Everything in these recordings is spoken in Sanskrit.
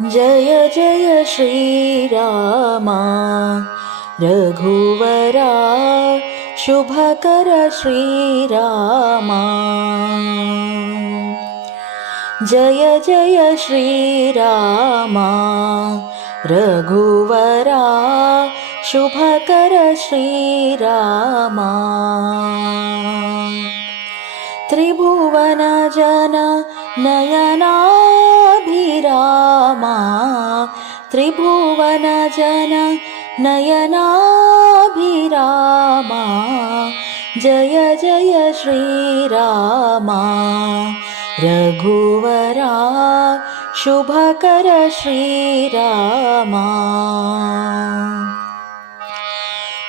जय जय श्रीरामा। रघुवरा शुभकर श्रीरामा। जय जय श्रीरामा। रघुवरा शुभकर श्रीरामा। त्रिभुवनजन नयनाभिरामा त्रिभुवनजन नयनाभिरामा। जय जय श्रीरामा। रघुवरा शुभकर श्रीरामा।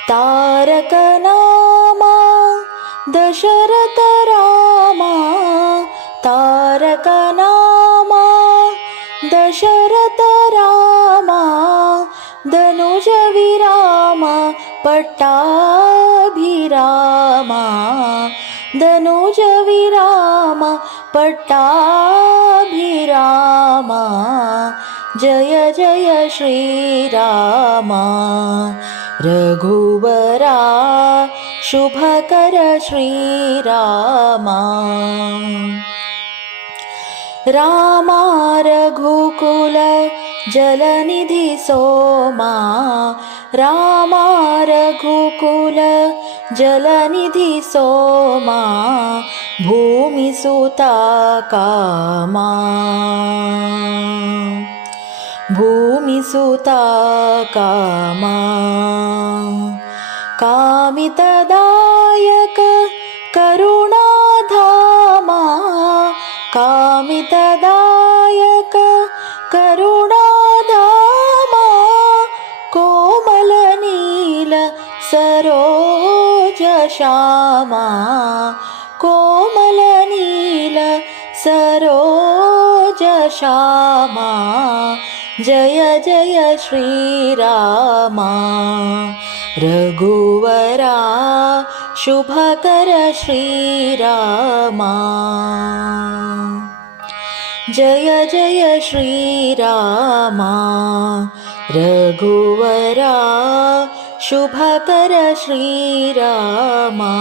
तारकनामा दशरथ दशरथ रामा धनुज विराम पट्टाभिरामा। धनुज विराम पट्टाभिरामा। जय जय श्रीरामा। रघुवरा शुभकर श्रीरामा रामा रघुकुल जलनिधि सोमा। रामा रघुकुल जलनिधि सोमा। भूमिसुता कामा। भूमिसुता कामा। कामितदायक कामितदायक करुणाधामा कोमलनील सरोजश्यामा कोमलनील सरोजश्यामा जय जय श्रीरामा। रघुवरा शुभकर श्रीरामा जय जय श्रीरामा। रघुवरा शुभकर श्रीरामा